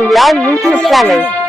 from Loud YouTube channel.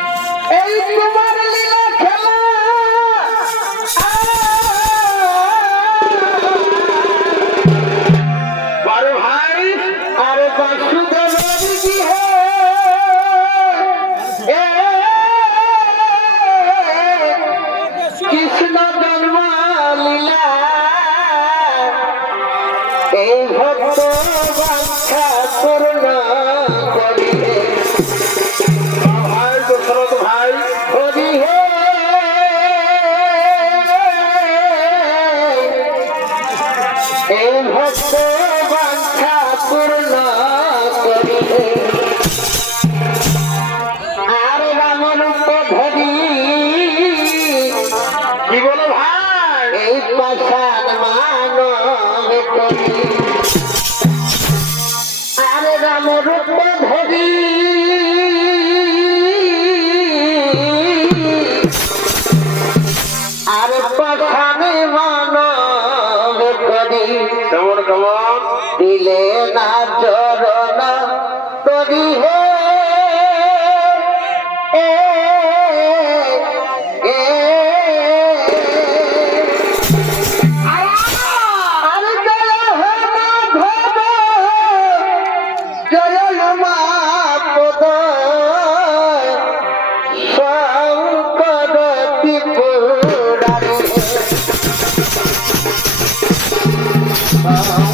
জয়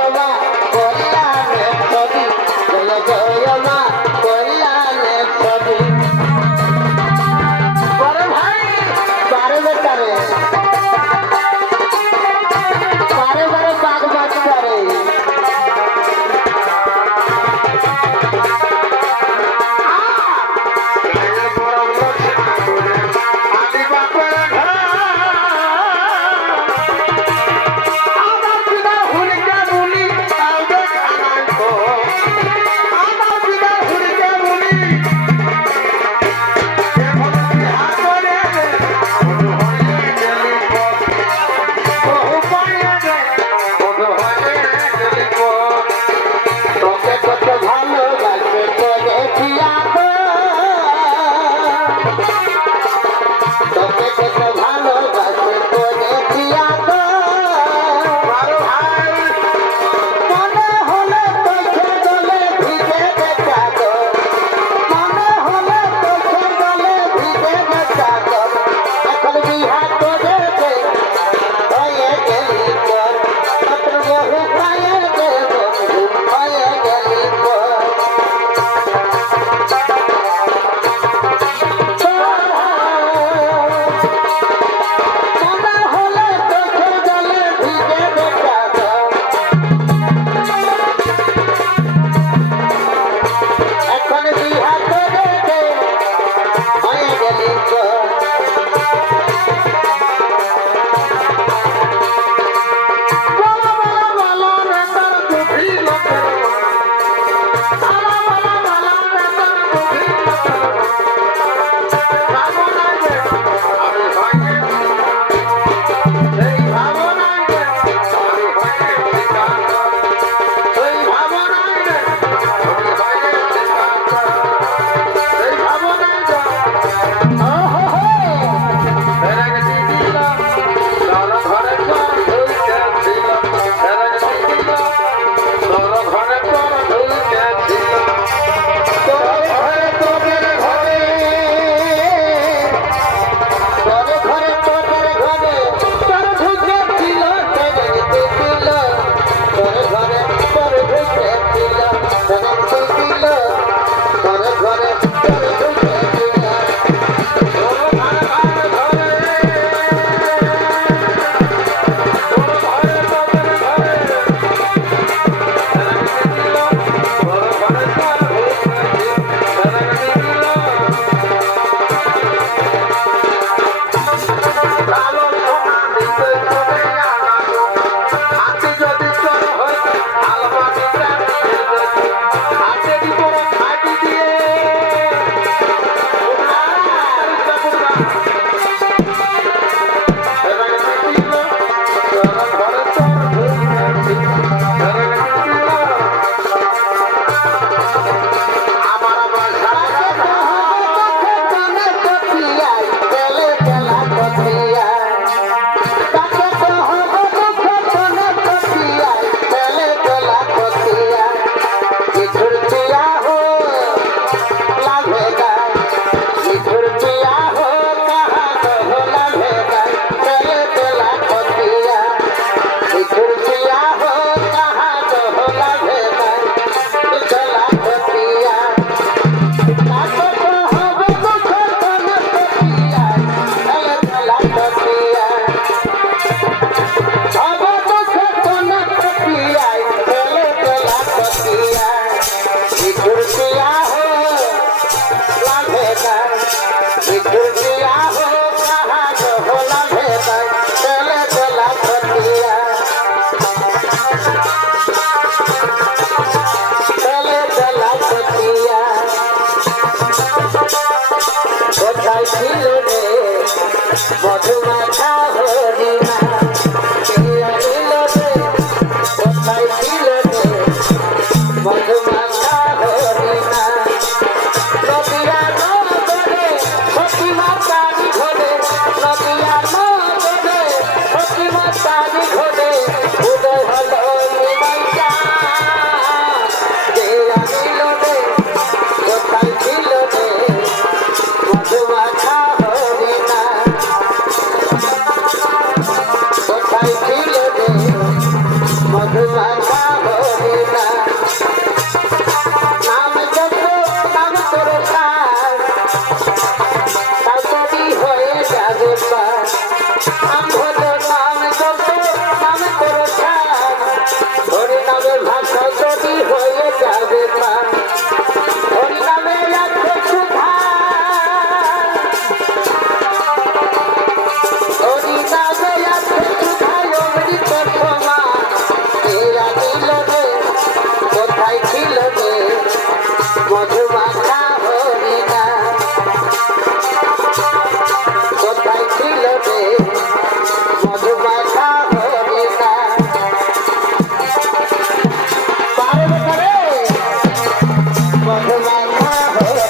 போவா Yeah.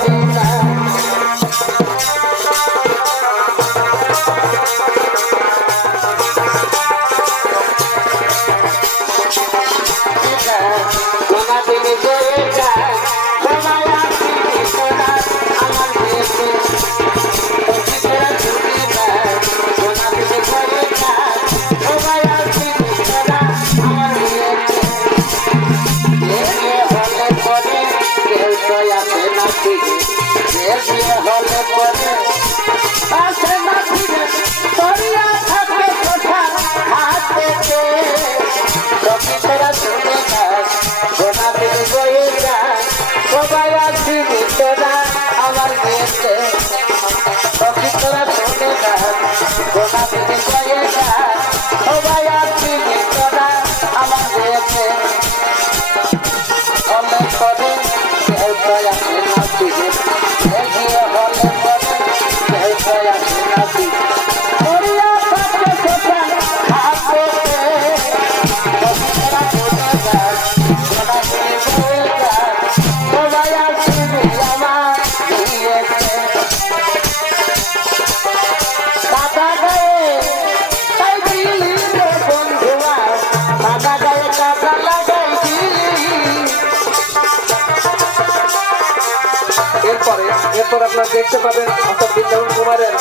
আপনারা দেখতে পাবেন অর্থাৎ বৃন্দাবন কুমারের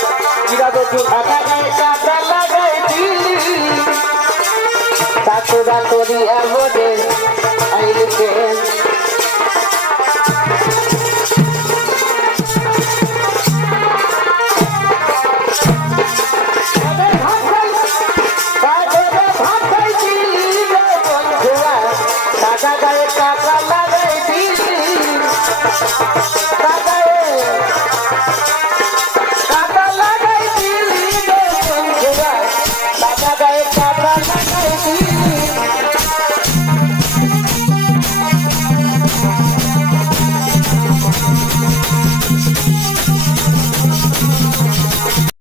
চিরাদর্শন আর বোধে আইরিতে